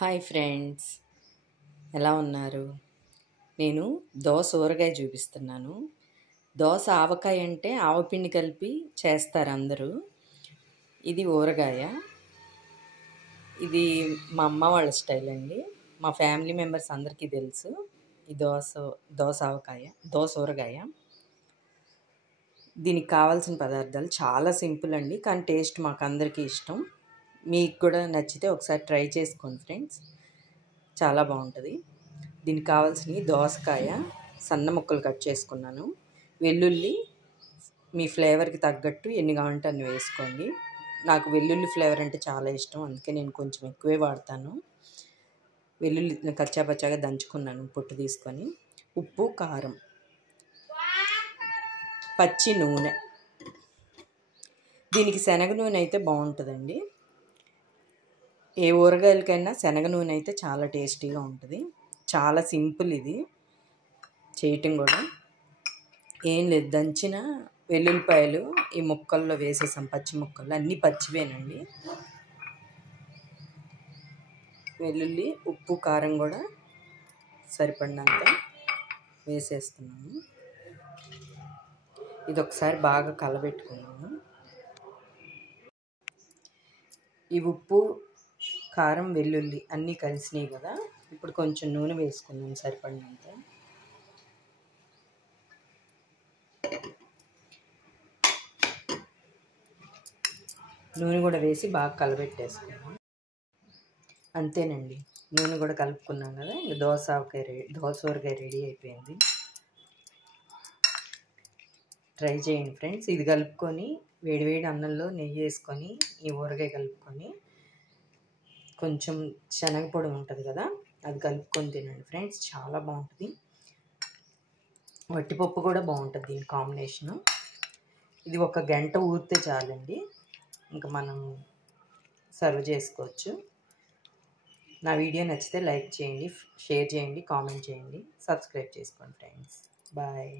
Hi friends, ఎలా ఉన్నారు? నేను దోస ఊరగాయ చూపిస్తున్నాను. దోస ఆవకాయ అంటే ఆవపిండి కలిపి చేస్తారు అందరూ. ఇది ఊరగాయ. ఇది మా అమ్మ వాళ్ళ స్టైల్ అండి. మా ఫ్యామిలీ మెంబర్స్ అందరికీ తెలుసు ఈ దోస ఊరగాయ. దీనికి కావాల్సిన పదార్థాలు చాలా సింపుల్ అండి, కానీ టేస్ట్ మాకు అందరికీ ఇష్టం. మీకు కూడా నచ్చితే ఒకసారి ట్రై చేసుకోండి ఫ్రెండ్స్, చాలా బాగుంటుంది. దీనికి కావాల్సినవి దోసకాయ సన్న ముక్కలు కట్ చేసుకున్నాను, వెల్లుల్లి మీ ఫ్లేవర్కి తగ్గట్టు ఎన్ని కావాలంటే అన్ని వేసుకోండి. నాకు వెల్లుల్లి ఫ్లేవర్ అంటే చాలా ఇష్టం, అందుకే నేను కొంచెం ఎక్కువే వాడతాను. వెల్లుల్లి కచ్చాపచ్చాగా దంచుకున్నాను పొట్టు తీసుకొని. ఉప్పు, కారం, పచ్చి నూనె. దీనికి శనగ నూనె అయితే బాగుంటుందండి. ఏ ఊరగాయలకైనా శనగ నూనె అయితే చాలా టేస్టీగా ఉంటుంది. చాలా సింపుల్ ఇది చేయటం కూడా. ఏం లేదు, దంచిన వెల్లుల్లిపాయలు ఈ ముక్కల్లో వేసేసాం. పచ్చి ముక్కలు అన్నీ పచ్చివేనండి. వెల్లుల్లి, ఉప్పు, కారం కూడా సరిపడినంత వేసేస్తున్నాము. ఇది ఒకసారి బాగా కలబెట్టుకున్నాము. ఈ ఉప్పు, కారం, వెల్లుల్లి అన్నీ కలిసినాయి కదా. ఇప్పుడు కొంచెం నూనె వేసుకున్నాం సరిపడినంత. నూనె కూడా వేసి బాగా కలబెట్టేసుకున్నాం. అంతేనండి, నూనె కూడా కలుపుకున్నాం కదా. ఇంకా దోస ఊరగాయ రెడీ అయిపోయింది. ట్రై చేయండి ఫ్రెండ్స్. ఇది కలుపుకొని వేడివేడి అన్నంలో నెయ్యి వేసుకొని ఈ ఊరగాయ కలుపుకొని కొంచెం శనగపొడి ఉంటుంది కదా, అది కలుపుకొని తినండి ఫ్రెండ్స్, చాలా బాగుంటుంది. వట్టిపప్పు కూడా బాగుంటుంది దీని కాంబినేషను. ఇది ఒక గంట ఊరితే చాలండి, ఇంకా మనం సర్వ్ చేసుకోవచ్చు. నా వీడియో నచ్చితే లైక్ చేయండి, షేర్ చేయండి, కామెంట్ చేయండి, సబ్స్క్రైబ్ చేసుకోండి ఫ్రెండ్స్. బాయ్.